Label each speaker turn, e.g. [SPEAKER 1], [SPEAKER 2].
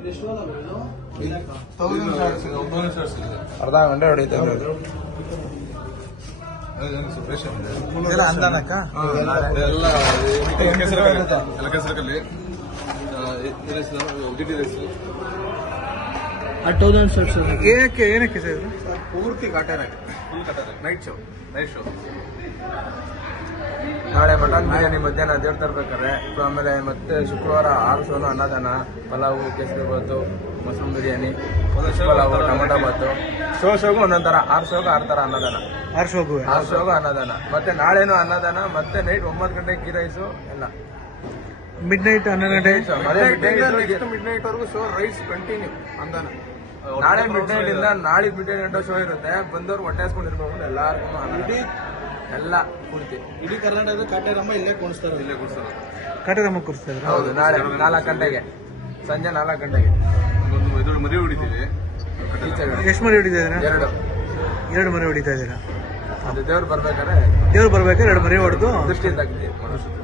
[SPEAKER 1] ಅರ್ಧ ಗಂಟೆ ಹೊಡಿತೇವೆ ಇದೆಲ್ಲ ಅಂದಾನಕ್ಕ
[SPEAKER 2] ಎಲ್ಲ ಕೆಸರಕಲ್ಲಿ
[SPEAKER 1] ಏನಕ್ಕೆ ಏನಕ್ಕೆ ಸರ್
[SPEAKER 2] ಪೂರ್ತಿ ಕಾಟೇರಾಗಿ ನೈಟ್ ಶೋ
[SPEAKER 1] ನಾಳೆ ಮಟನ್ ಬಿರಿಯಾನಿ ಮಧ್ಯಾಹ್ನ ದೇವ್ರು ತರ್ಬೇಕಾದ್ರೆ ಆಮೇಲೆ ಮತ್ತೆ ಶುಕ್ರವಾರ 6 ಶೋನು ಅನ್ನದಾನ, ಪಲಾವು, ಕೇಸರಿ ಬಾತು, ಮಶ್ರೂಮ್ ಬಿರಿಯಾನಿ, ಪಲಾವು, ಟೊಮೊಟೊ ಬಾತು, ಶೋಗೂ ಒಂದೊಂದು ಥರ, 6 ಶೋಗೂ 6 ಥರ ಅನ್ನದಾನ, 6 ಶೋಗೂ ಅನ್ನದಾನ. ಮತ್ತೆ ನಾಳೆನೂ ಅನ್ನದಾನ, ಮತ್ತೆ ನೈಟ್ 9 ಗಂಟೆಗೆ ಗೀ ರೈಸು ಎಲ್ಲ.
[SPEAKER 3] ಮಿಡ್ ನೈಟ್ 12 ಗಂಟೆ
[SPEAKER 2] ಮಿಡ್ ನೈಟ್ ವರೆಗೂ ಶೋ ರೈಸ್ ಕಂಟಿನ್ಯೂ ಅಂದಾನ.
[SPEAKER 1] ನಾಳೆ ಮಿಡ್ ನೈಟ್ ಇಂದ ನಾಳೆ ಮಿಡ್ ನೈಟ್ ಗಂಟೆ ಶೋ ಇರುತ್ತೆ. ಬಂದವ್ರು ಹೊಟ್ಟೆ ಹಾಸ್ಕೊಂಡಿರ್ಬೇಕು ಎಲ್ಲಾರ್ಗು ಎಲ್ಲ ಪೂರ್ತಿ.
[SPEAKER 2] ಇಡೀ ಕರ್ನಾಟಕದ ಕಾಟೇರಮ್ಮ ಇಲ್ಲೇ ಕುಣಿಸ್ತಾರೆ.
[SPEAKER 3] ಕಾಟೇರಮ್ಮ ಕೂರಿಸ್ತಾರೆ.
[SPEAKER 1] ಹೌದು, ನಾಳೆ 4 ಗಂಟೆಗೆ, ಸಂಜೆ 4 ಗಂಟೆಗೆ
[SPEAKER 2] ಒಂದು ಮರಿ ಹೊಡಿತೀವಿ.
[SPEAKER 3] ಎಷ್ಟು ಮರಿ ಹೊಡಿತಾ ಇದ್ದೀರಾ?
[SPEAKER 1] 2
[SPEAKER 3] ಮರಿ ಹೊಡಿತಾ ಇದ್ದೀರಾ?
[SPEAKER 1] ಅದು ದೇವ್ರು ಬರ್ಬೇಕಾದ್ರೆ
[SPEAKER 3] 2 ಮರಿ ಹೊಡೆದು
[SPEAKER 1] ದೃಷ್ಟಿ ತೆಗ್ದು